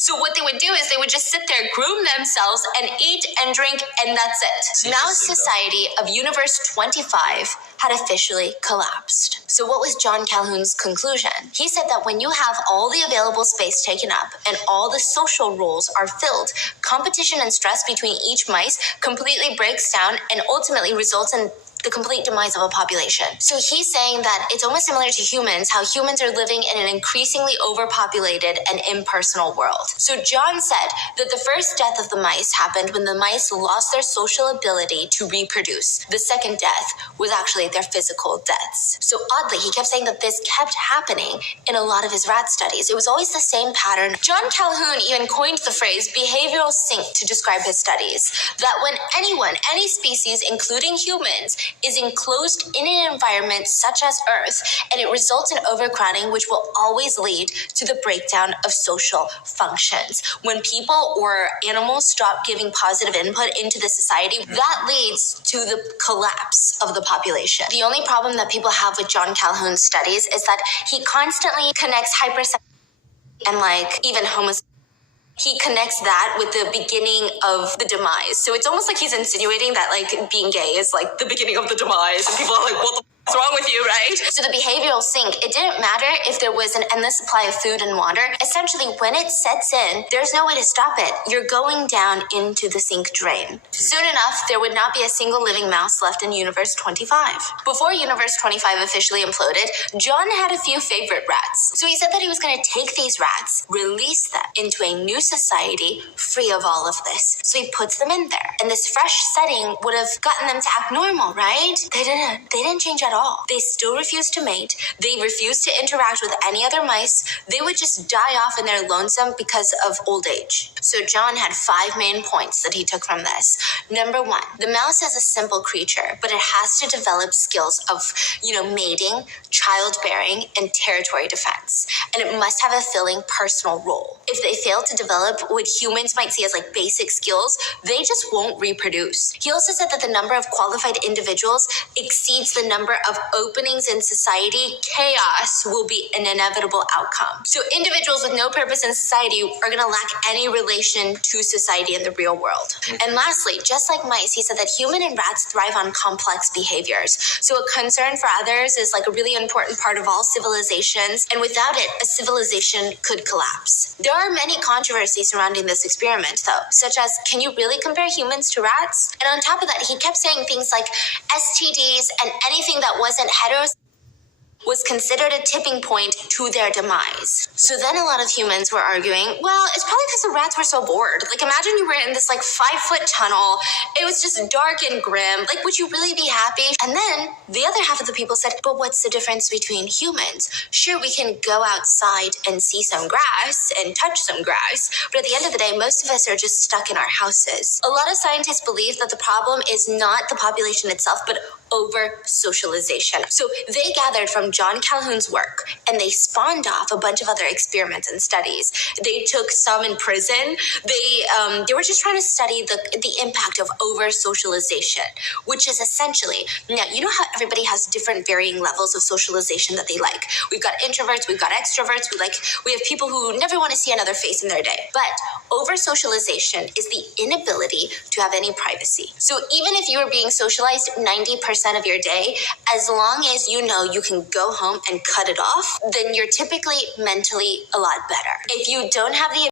So what they would do is they would just sit there, groom themselves, and eat and drink, and that's it. Mouse Society of Universe 25 had officially collapsed. So what was John Calhoun's conclusion? He said that when you have all the available space taken up and all the social roles are filled, competition and stress between each mice completely breaks down and ultimately results in the complete demise of a population. So he's saying that it's almost similar to humans, how humans are living in an increasingly overpopulated and impersonal world. So John said that the first death of the mice happened when the mice lost their social ability to reproduce. The second death was actually their physical deaths. So oddly, he kept saying that this kept happening in a lot of his rat studies. It was always the same pattern. John Calhoun even coined the phrase behavioral sink to describe his studies, that when anyone, any species, including humans, is enclosed in an environment such as Earth, and it results in overcrowding, which will always lead to the breakdown of social functions. When people or animals stop giving positive input into the society, that leads to the collapse of the population. The only problem that people have with John Calhoun's studies is that he constantly connects hypersexuality and even homosexuality. He connects that with the beginning of the demise. So it's almost like he's insinuating that being gay is the beginning of the demise, and people are like, what the what's wrong with you, right? So the behavioral sink, it didn't matter if there was an endless supply of food and water. Essentially, when it sets in, there's no way to stop it. You're going down into the sink drain. Soon enough, there would not be a single living mouse left in Universe 25. Before Universe 25 officially imploded, John had a few favorite rats. So he said that he was going to take these rats, release them into a new society free of all of this. So he puts them in there. And this fresh setting would have gotten them to act normal, right? They didn't change at all. They still refused to mate. They refused to interact with any other mice. They would just die off in their lonesome because of old age. So John had 5 main points that he took from this. Number 1, the mouse is a simple creature, but it has to develop skills of, mating, childbearing, and territory defense. And it must have a filling personal role. If they fail to develop what humans might see as basic skills, they just won't reproduce. He also said that the number of qualified individuals exceeds the number of openings in society. Chaos will be an inevitable outcome. So individuals with no purpose in society are going to lack any relation to society in the real world. And lastly, just like mice, he said that human and rats thrive on complex behaviors. So a concern for others is a really important part of all civilizations, and without it, a civilization could collapse. There are many controversies surrounding this experiment, though, such as, can you really compare humans to rats? And on top of that, he kept saying things like STDs and anything that wasn't heterosexual was considered a tipping point to their demise. So then a lot of humans were arguing, well, it's probably because the rats were so bored. Imagine you were in this 5-foot tunnel. It was just dark and grim. Would you really be happy? And then the other half of the people said, but what's the difference between humans? Sure, we can go outside and see some grass and touch some grass, but at the end of the day, most of us are just stuck in our houses. A lot of scientists believe that the problem is not the population itself, but over socialization. So they gathered from John Calhoun's work and they spawned off a bunch of other experiments and studies. They took some in prison. They were just trying to study the impact of over socialization, which is essentially, now you know how everybody has different varying levels of socialization that they like. We've got introverts, we've got extroverts, we have people who never want to see another face in their day. But over socialization is the inability to have any privacy. So even if you are being socialized 90% of your day, as long as you know you can go home and cut it off, then you're typically mentally a lot better. If you don't have the